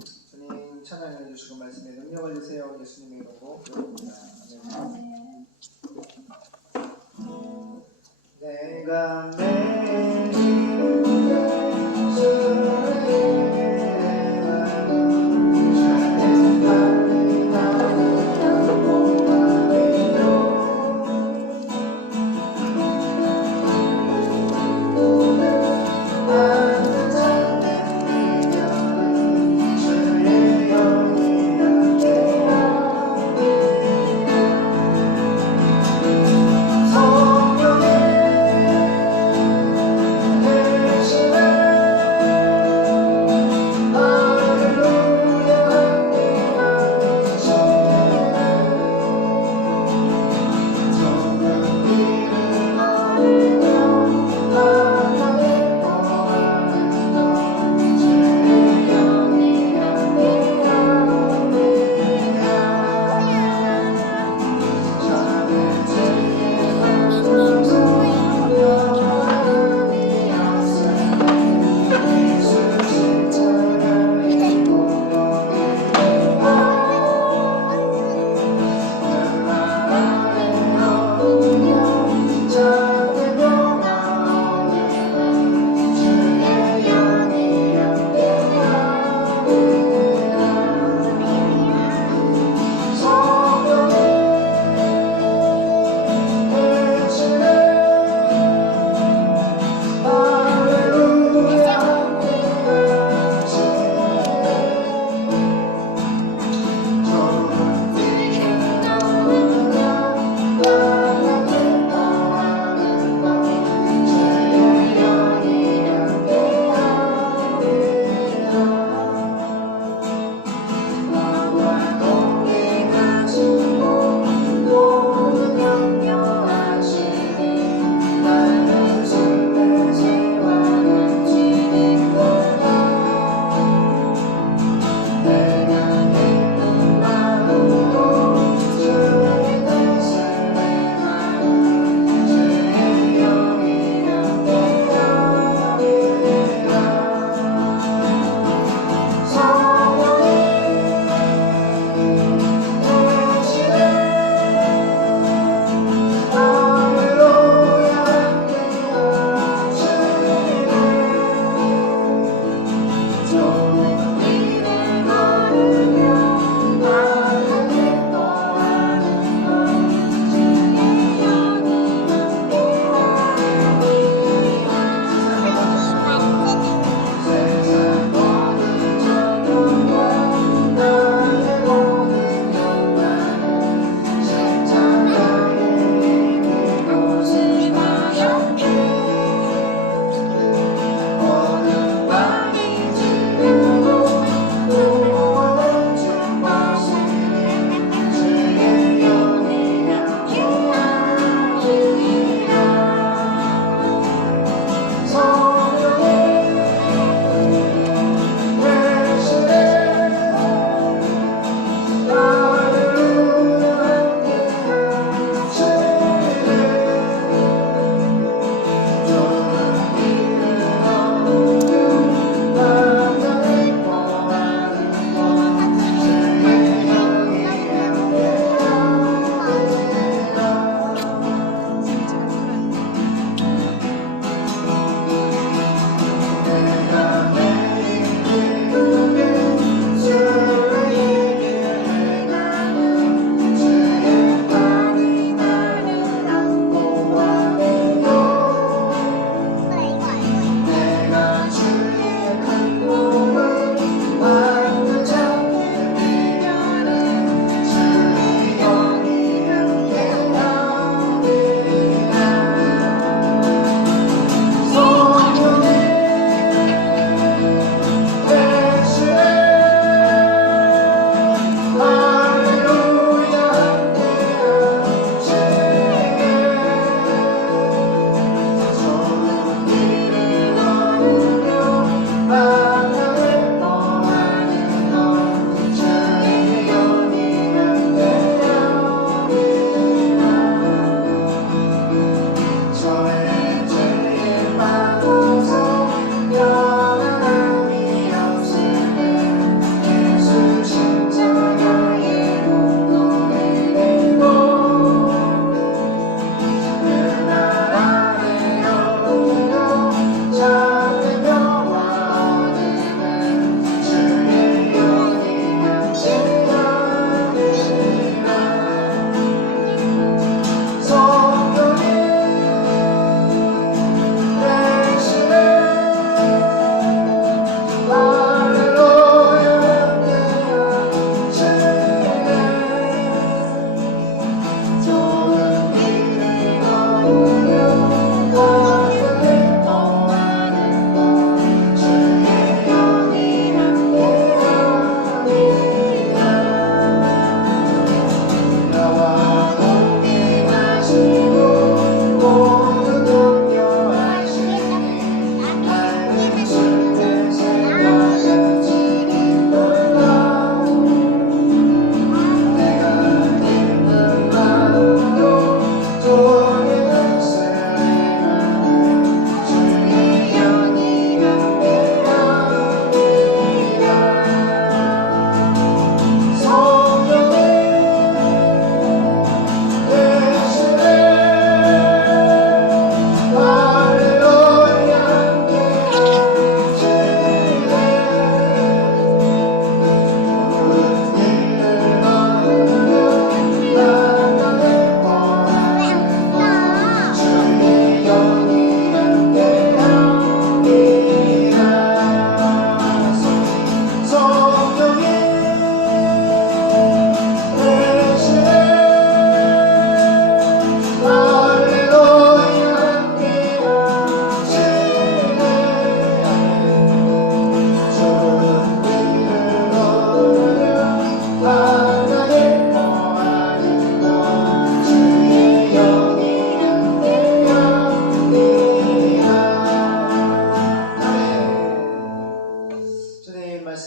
주님 찬양해 주시고 말씀에 능력을 주세요. 예수님의 이름으로 기도합니다. 아멘. 내가 매일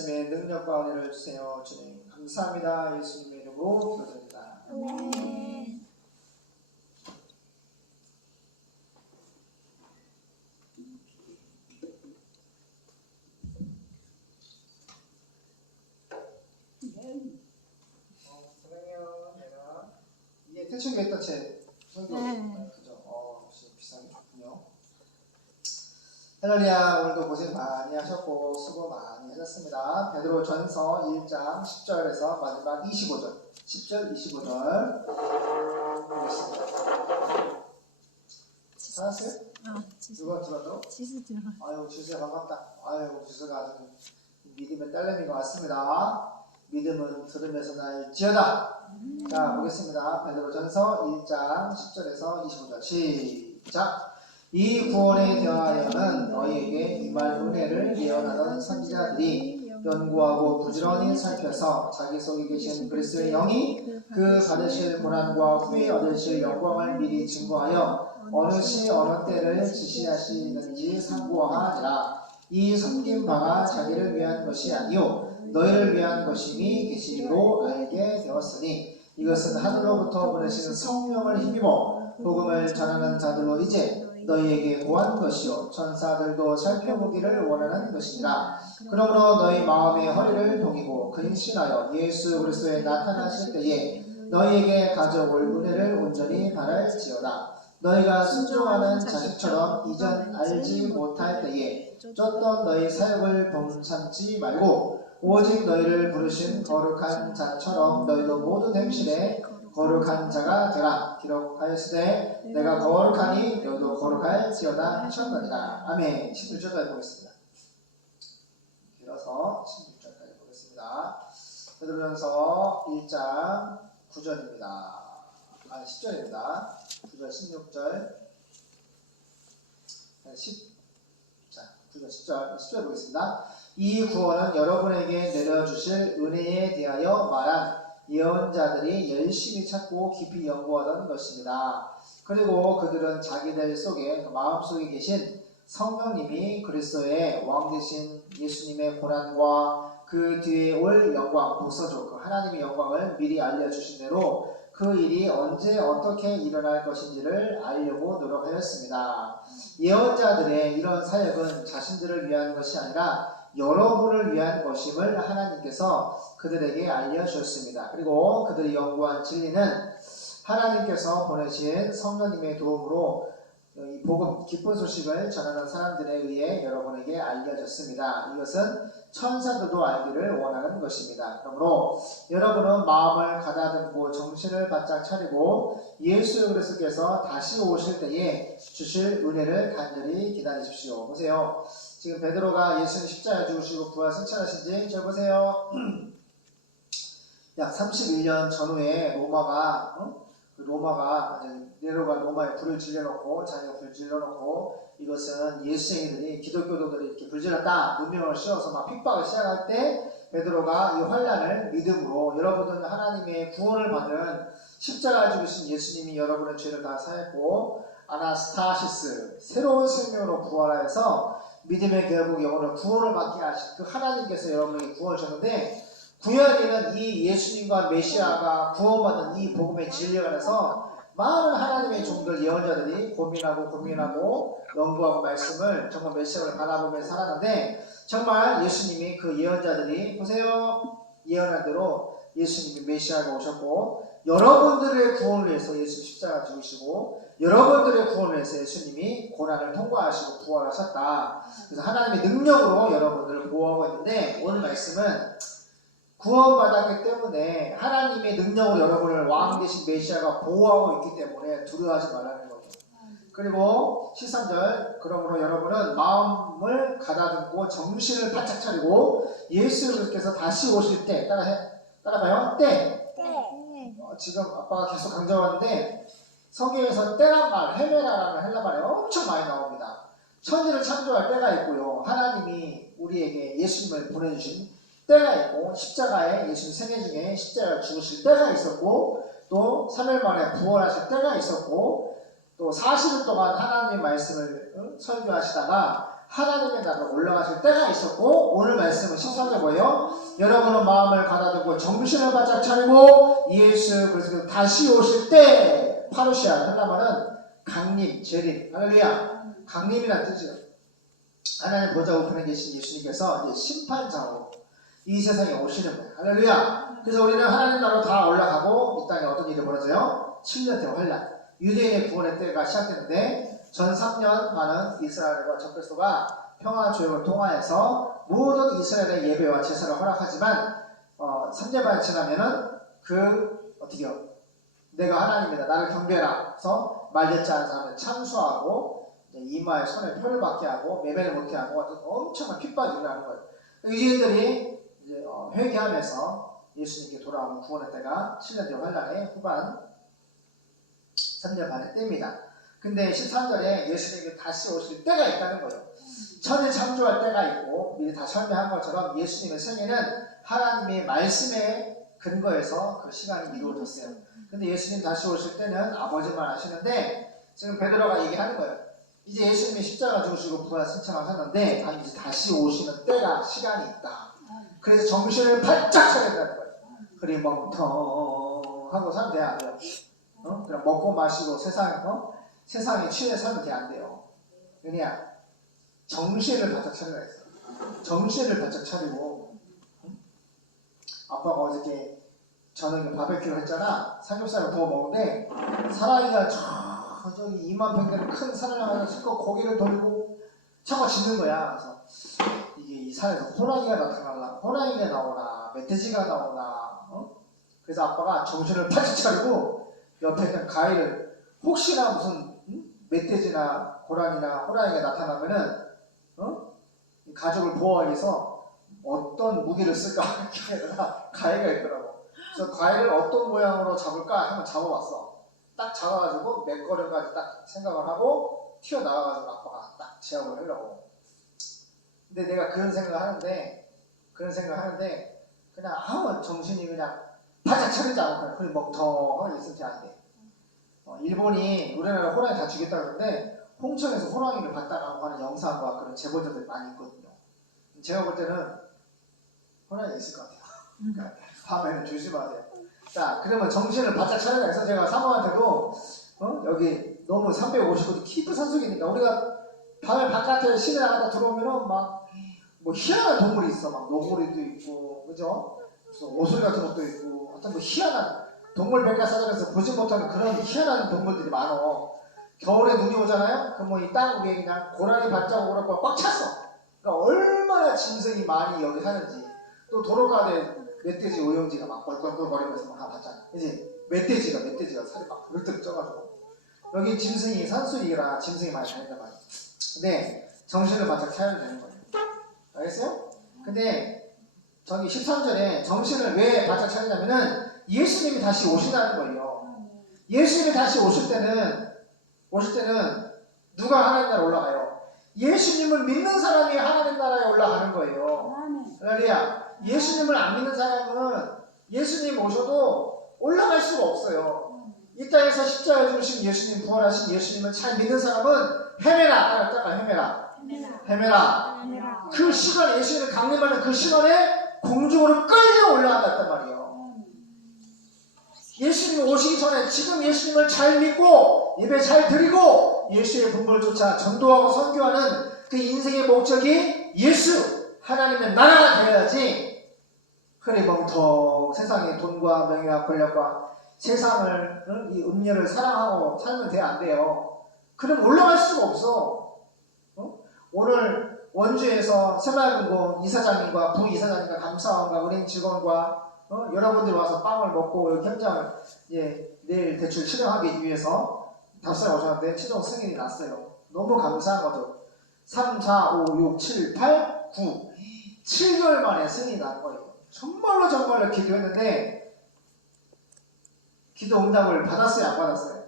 말씀에 능력과 은혜를 주세요. 주님 감사합니다. 예수님의 이름으로 기도드립니다. 아멘. 사랑해요. 내가 이게 태초에 했던 제 성경 그죠? 역시 비싸게 좋군요. 할렐루야. 오늘도 고생 많이 하셨고 수고 많이 하셨습니다. 베드로 전서 1장 10절에서 마지막 25절 10절 25절 보겠습니다. 찾았어요? 누가 들어도? 지수 들어. 아유 지수야 반갑다. 아유 지수가 아주 믿음의 딸내미가 왔습니다. 믿음은 들음에서 날지어다. 자 보겠습니다. 베드로 전서 1장 10절에서 25절 시작. 이 구원에 대하여는 너희에게 임할 은혜를 예언하던 선지자들이 연구하고 부지런히 살펴서 자기 속에 계신 그리스도의 영이 그 받으실 고난과 후에 얻으실 영광을 미리 증거하여 어느 시 어느 때를 지시하시는지 상고하니라. 이 섬긴 바가 자기를 위한 것이 아니요 너희를 위한 것임이 계시로 알게 되었으니 이것은 하늘로부터 보내신 성령을 힘입어 복음을 전하는 자들로 이제 너희에게 구한 것이요 천사들도 살펴보기를 원하는 것이니라. 그러므로 너희 마음의 허리를 동이고 근신하여 예수 그리스도에 나타나실 때에 너희에게 가져올 은혜를 온전히 바랄지어다. 너희가 순종하는 자식처럼 이전 알지 못할 때에 쫓던 너희 사역을 범참지 말고 오직 너희를 부르신 거룩한 자처럼 너희도 모든 행실에 거룩한 자가 되라. 기록하였으되 내가 거룩하니 너희도 거룩할지어다 하셨느니라. 아멘. 16절까지 보겠습니다. 이어서 16절까지 보겠습니다. 베드로전서 1장 9절입니다. 10절입니다. 9절 16절 9절 10절 보겠습니다. 이 구원은 여러분에게 내려주실 은혜에 대하여 말한 예언자들이 열심히 찾고 깊이 연구하던 것입니다. 그리고 그들은 자기들 속에 마음속에 계신 성령님이 그리스도의 왕 되신 예수님의 고난과 그 뒤에 올 영광, 복서조 그 하나님의 영광을 미리 알려주신 대로 그 일이 언제 어떻게 일어날 것인지를 알려고 노력하였습니다. 예언자들의 이런 사역은 자신들을 위한 것이 아니라 여러분을 위한 것임을 하나님께서 그들에게 알려주셨습니다. 그리고 그들이 연구한 진리는 하나님께서 보내신 성령님의 도움으로 이 복음, 기쁜 소식을 전하는 사람들에 의해 여러분에게 알려졌습니다. 이것은 천사들도 알기를 원하는 것입니다. 그러므로 여러분은 마음을 가다듬고 정신을 바짝 차리고 예수 그리스도께서 다시 오실 때에 주실 은혜를 간절히 기다리십시오. 보세요. 지금 베드로가 예수님 십자가에 죽으시고 부활 승천하신 지 저 보세요. 약 31년 전후에 네로가 로마에 불을 질러놓고 자기가 불 질러놓고 이것은 예수쟁이들이 기독교도들이 이렇게 불질렀다 누명을 씌워서 막 핍박을 시작할 때 베드로가 이 환난을 믿음으로 여러분은 하나님의 구원을 받은 십자가에 죽으신 예수님이 여러분의 죄를 다 사했고 아나스타시스 새로운 생명으로 부활하여서 믿음의 결국 영혼을 구원을 받게 하신 그 하나님께서 여러분에게 구원을 주셨는데 구약에는 이 예수님과 메시아가 구원받는 이 복음의 진리에 관해서 많은 하나님의 종들 예언자들이 고민하고 연구하고 말씀을 정말 메시아를 바라보면서 살았는데 정말 예수님이 그 예언자들이 보세요 예언한 대로 예수님이 메시아가 오셨고 여러분들의 구원을 위해서 예수 십자가 죽으시고 여러분들의 구원을 위해서 예수님이 고난을 통과하시고 부활하셨다. 그래서 하나님의 능력으로 여러분들을 보호하고 있는데 오늘 말씀은 구원받았기 때문에 하나님의 능력으로 여러분을 왕 되신 메시아가 보호하고 있기 때문에 두려워하지 말라는 거죠. 그리고 13절 그러므로 여러분은 마음을 가다듬고 정신을 바짝 차리고 예수 그리스도께서 다시 오실 때 따라봐요. 때. 지금 아빠가 계속 강조하는데 성경에서 때란 말, 헤메라라는 헬라 말이 엄청 많이 나옵니다. 천지를 창조할 때가 있고요. 하나님이 우리에게 예수님을 보내주신 때가 있고 십자가에 예수님 생애 중에 십자가를 죽으실 때가 있었고 또 3일 만에 부활하실 때가 있었고 또 40일 동안 하나님의 말씀을 설교하시다가 하나님의 나라로 올라가실 때가 있었고, 오늘 말씀은 13절 뭐예요? 여러분은 마음을 가다듬고 정신을 바짝 차리고 예수 그리스도 다시 오실 때, 파루시아 헬라말은 강림, 재림, 할렐루야, 강림이라는 뜻이에요. 하나님 보좌 우편에 계신 예수님께서 이제 심판자로 이 세상에 오시는 거예요. 할렐루야. 그래서 우리는 하나님 나라로 다 올라가고 이 땅에 어떤 일이 벌어져요? 7년대 환란, 유대인의 구원의 때가 시작되는데, 전 3년 반은 이스라엘과 적 그리스도가 평화 조약을 통하여서 모든 이스라엘의 예배와 제사를 허락하지만 3년 반이 지나면은 어떻게요? 내가 하나님이다, 나를 경배하라 해서 말렸지 않은 사람을 참수하고 이마에 손에 표를 받게 하고 매매를 못해 하고 엄청난 핍박이 일어나는 거예요. 유대인들이 이제 회개하면서 예수님께 돌아오는 구원의 때가 7년대 환란의 후반 3년 반의 때입니다. 근데 13절에 예수님이 다시 오실 때가 있다는 거예요. 천일 창조할 때가 있고, 미리 다 설명한 것처럼 예수님의 생애는 하나님의 말씀에 근거해서 그 시간이 이루어졌어요. 근데 예수님 다시 오실 때는 아버지만 하시는데, 지금 베드로가 얘기하는 거예요. 이제 예수님이 십자가 죽으시고 부활 승천하셨는데 이제 다시 오시는 때가 시간이 있다. 그래서 정신을 바짝 차려야 된다는 거예요. 그리 멍텅하고 살면 돼야 안 돼요. 그냥 먹고 마시고 세상에 취해 살면 안 돼요. 그냥 정신을 바짝 차려야 했어. 정신을 바짝 차리고, 아빠가 어저께 저녁에 바베큐를 했잖아. 삼겹살을 구워 먹는데 사랑이가 저기 2만 평 되는 큰 산을 향해서 실컷 고기를 돌리고 차고 짖는 거야. 그래서 이게 이 산에서 호랑이가 나타나나, 호랑이가 나오나, 멧돼지가 나오나, 그래서 아빠가 정신을 바짝 차리고 옆에 있는 가위를, 혹시나 무슨 멧돼지나 고라니나 호랑이가 나타나면은 가족을 보호하기 위해서 어떤 무기를 쓸까 이렇게 가위가 있더라고. 그래서 가위를 어떤 모양으로 잡을까 한번 잡아봤어. 딱 잡아가지고 맥거리까지 딱 생각을 하고 튀어나와가지고 아빠가 딱 제압을 하려고. 근데 내가 그런 생각을 하는데 그냥 아무 정신이 그냥 바짝 차리지 않고 그냥 멍텅하게 있으면 안 돼. 일본이 우리나라 호랑이 다 죽였다 그러는데 홍천에서 호랑이를 봤다라고 하는 영상과 그런 제보자들이 많이 있거든요. 제가 볼 때는 호랑이 있을 것 같아요. 그러니까 밤에는 조심하세요. 자, 그러면 정신을 바짝 차려야 해서 제가 사모한테도 여기 너무 350도 깊은 산속이니까 우리가 밤에 바깥에 시내 나가다 들어오면은 막 뭐 희한한 동물이 있어. 막 노구리도 있고, 그죠? 무슨 오소리 같은 것도 있고, 하여튼 뭐 희한한 동물 백과사전에서 보지 못하는 그런 희한한 동물들이 많어. 겨울에 눈이 오잖아요? 그럼 뭐 이 땅 위에 그냥 고라니 발자국으로 꽉 찼어. 그러니까 얼마나 짐승이 많이 여기 사는지. 또 도로가에 멧돼지 오용지가 막 꼴꼴꼴거리면서 막 봤잖아. 그지? 멧돼지가 살이 막 부르륵 쪄가지고. 여기 짐승이 산수이라 짐승이 많이 다닌단 말이야. 근데 정신을 바짝 차려야 되는 거예요. 알겠어요? 근데 저기 13절에 정신을 왜 바짝 차리냐면은 예수님이 다시 오신다는 거예요. 예수님이 다시 오실 때는 누가 하나님 나라에 올라가요? 예수님을 믿는 사람이 하나님 나라에 올라가는 거예요. 할렐루야. 예수님을 안 믿는 사람은 예수님 오셔도 올라갈 수가 없어요. 이 땅에서 십자가에 죽으신 예수님, 부활하신 예수님을 잘 믿는 사람은 헤매라. 헤매라. 그 시간, 예수님을 강림하는 그 시간에 공중으로 끌려 올라간단 말이에요. 예수님 오시기 전에 지금 예수님을 잘 믿고 예배 잘 드리고 예수의 분부를 쫓아 전도하고 선교하는 그 인생의 목적이 예수, 하나님의 나라가 되어야지 흐리멍텅 세상의 돈과 명예와 권력과 세상을, 이 음료를 사랑하고 살면 안 돼요. 그럼 올라갈 수가 없어. 오늘 원주에서 새마을금고 이사장님과 부이사장님과 감사원과 은행 직원과 여러분들이 와서 빵을 먹고 여기 현장을 내일 대출 실행하기 위해서 답사에 오셨는데 최종 승인이 났어요. 너무 감사한 거죠. 3, 4, 5, 6, 7, 8, 9 7개월 만에 승인이 난 거예요. 정말로 기도했는데 기도 응답을 받았어요? 안 받았어요?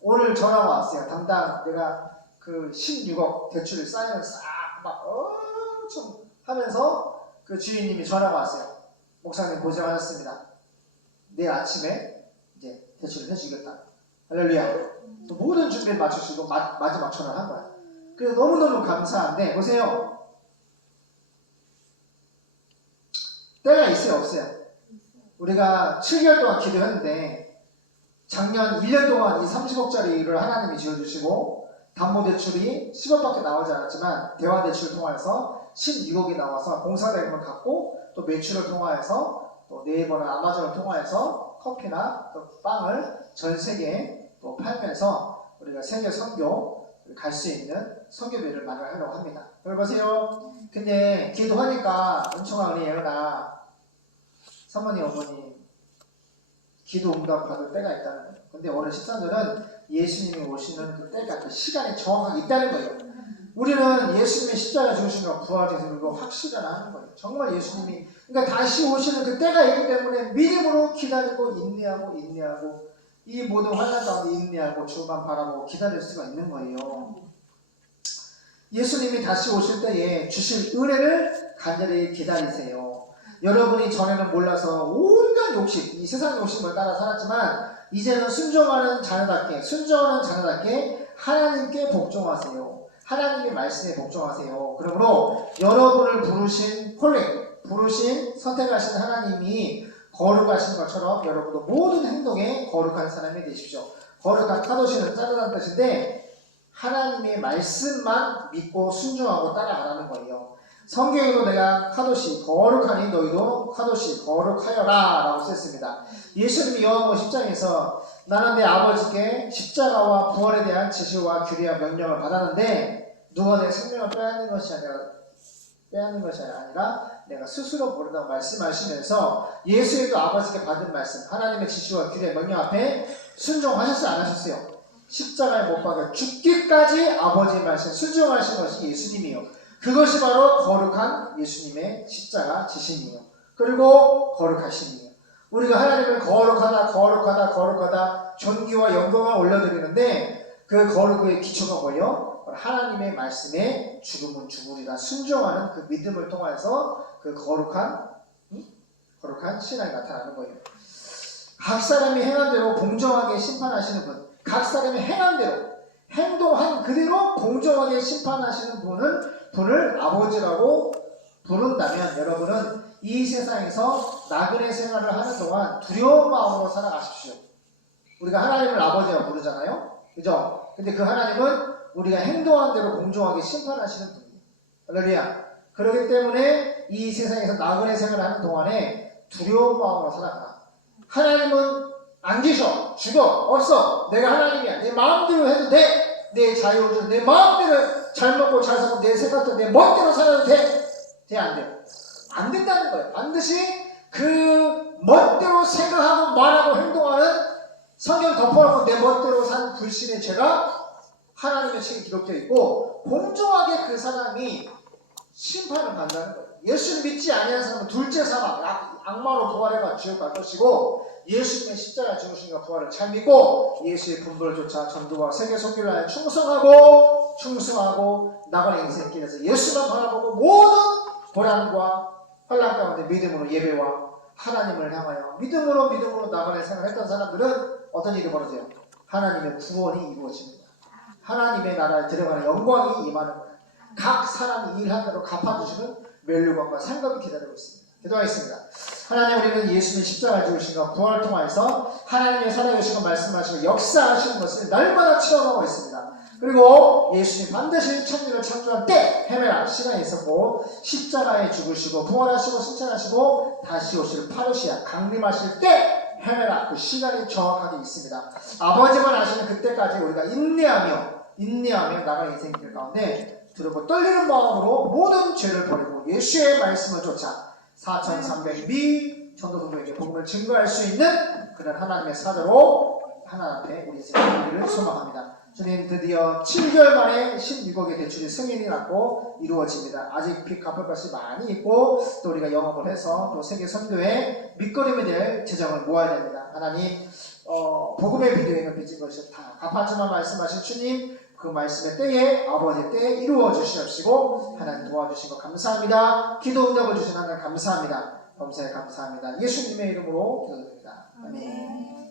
오늘 전화가 왔어요. 담당 내가 그 16억 대출을 사인을 싹 막 엄청 하면서 그 주인님이 전화가 왔어요. 목사님 고생하셨습니다. 내일 아침에 이제 대출을 해주겠다. 할렐루야. 모든 준비를 마치시고 마지막 전화를 한 거야. 그래서 너무너무 감사한데 보세요. 때가 있어요, 없어요? 우리가 7개월 동안 기도했는데 작년 1년 동안 이 30억짜리를 하나님이 지어주시고 담보대출이 10억밖에 나오지 않았지만 대환대출을 통해서 16억이 나와서 공사대금을 갖고 또 매출을 통해서 또 네이버나 아마존을 통해서 커피나 또 빵을 전 세계에 또 팔면서 우리가 세계 선교 갈 수 있는 선교비를 마련하려고 합니다. 여러분 보세요. 근데 기도하니까 은총아 은혜 예은아 사모님 어머니 기도 응답 받을 때가 있다는 거예요. 근데 오늘 13절은 예수님이 오시는 그 때가 그 시간이 정확하게 있다는 거예요. 우리는 예수님의 십자가 죽으심과 부활해서 그거 확실하는 거예요. 정말 예수님이 그러니까 다시 오시는 그 때가 있기 때문에 믿음으로 기다리고 인내하고 이 모든 환난 가운데 인내하고 주만 바라보고 기다릴 수가 있는 거예요. 예수님이 다시 오실 때에 주실 은혜를 간절히 기다리세요. 여러분이 전에는 몰라서 온갖 욕심, 이 세상 욕심을 따라 살았지만 이제는 순종하는 자녀답게 하나님께 복종하세요. 하나님의 말씀에 복종하세요. 그러므로 여러분을 부르신 선택하신 하나님이 거룩하신 것처럼 여러분도 모든 행동에 거룩한 사람이 되십시오. 거룩한 카도시는 자르다는 뜻인데 하나님의 말씀만 믿고 순종하고 따라가라는 거예요. 성경에도 내가 카도시 거룩하니 너희도 카도시 거룩하여라 라고 썼습니다. 예수님이 요한복음 10장에서 나는 내 아버지께 십자가와 부활에 대한 지시와 규례와 명령을 받았는데 누가 내 생명을 빼앗는 것이 아니라 내가 스스로 버린다고 말씀하시면서 예수님도 아버지께 받은 말씀 하나님의 지시와 규례 명령 앞에 순종하셨어요 안 하셨어요? 십자가에 못 박여 죽기까지 아버지의 말씀 순종하신 것이 예수님이요. 그것이 바로 거룩한 예수님의 십자가 지심이요. 그리고 거룩하심이요. 우리가 하나님을 거룩하다 존귀와 영광을 올려드리는데 그 거룩의 기초가 뭐예요? 하나님의 말씀에 죽음은 죽으리라 순종하는 그 믿음을 통해서 그 거룩한 신앙이 나타나는 거예요. 각 사람이 행한 대로 공정하게 심판하시는 분, 각 사람이 행한 대로 행동한 그대로 공정하게 심판하시는 분을 아버지라고 부른다면 여러분은 이 세상에서 나그네 생활을 하는 동안 두려운 마음으로 살아가십시오. 우리가 하나님을 아버지라고 부르잖아요. 그죠? 근데 그 하나님은 우리가 행동한 대로 공정하게 심판하시는 분이에요. 할렐루야. 그렇기 때문에 이 세상에서 나그네 생활을 하는 동안에 두려운 마음으로 살아가. 하나님은 안 계셔. 죽어. 없어. 내가 하나님이야. 내 마음대로 해도 돼. 내 자유를 내 마음대로 잘 먹고 잘 살고 내 생각도 내 멋대로 살아도 돼? 돼? 안 돼요? 안 된다는 거예요. 반드시 그 멋대로 생각하고 말하고 행동하는 성경 덮어놓고 내 멋대로 산 불신의 죄가 하나님의 책에 기록되어 있고 공정하게 그 사람이 심판을 받는다는 거예요. 예수를 믿지 아니하는 사람은 둘째 사망, 악마로 부활해가 지옥 갈 것이고 예수님의 십자가 죽으심과 부활을 잘 믿고 예수의 분부를 쫓아 전도와 세계 선교를 하여 충성하고 나가는 인생길에서 예수만 바라보고 모든 고난과 환난 가운데 믿음으로 예배와 하나님을 향하여 믿음으로 나가는 생활을 했던 사람들은 어떤 일이 벌어져요? 하나님의 구원이 이루어집니다. 하나님의 나라에 들어가는 영광이 임하는 거예요. 각 사람이 일한 대로 갚아주시는 멸류관과 상급이 기다리고 있습니다. 기도하겠습니다. 하나님 우리는 예수님의 십자가 죽으심과 부활을 통해서 하나님의 살아계시고 말씀하시고 역사하시는 것을 날마다 체험하고 있습니다. 그리고 예수님 반드시 천지를 창조할 때 헤매라 시간이 있었고 십자가에 죽으시고 부활하시고 승천하시고 다시 오실 파루시아 강림하실 때 헤매라 그 시간이 정확하게 있습니다. 아버지만 아시는 그때까지 우리가 인내하며 나갈 인생길 가운데 두렵고 떨리는 마음으로 모든 죄를 버리고 예수의 말씀을 쫓아 4,300미 전도동에게 복음을 증거할 수 있는 그런 하나님의 사도로 하나님 앞에 우리 인생을 소망합니다. 주님 드디어 7개월 만에 16억의 대출이 승인이 났고 이루어집니다. 아직 빚 갚을 것이 많이 있고 또 우리가 영업을 해서 또 세계 선교에 밑거름이 될 재정을 모아야 됩니다. 하나님 복음의 비료에는 빚진 것이 다 갚았지만 말씀하신 주님 그 말씀의 때에 아버지의 때에 이루어 주시옵시고 하나님 도와주신 것 감사합니다. 기도 응답을 주신 하나님 감사합니다. 감사합니다. 예수님의 이름으로 기도드립니다. 아멘.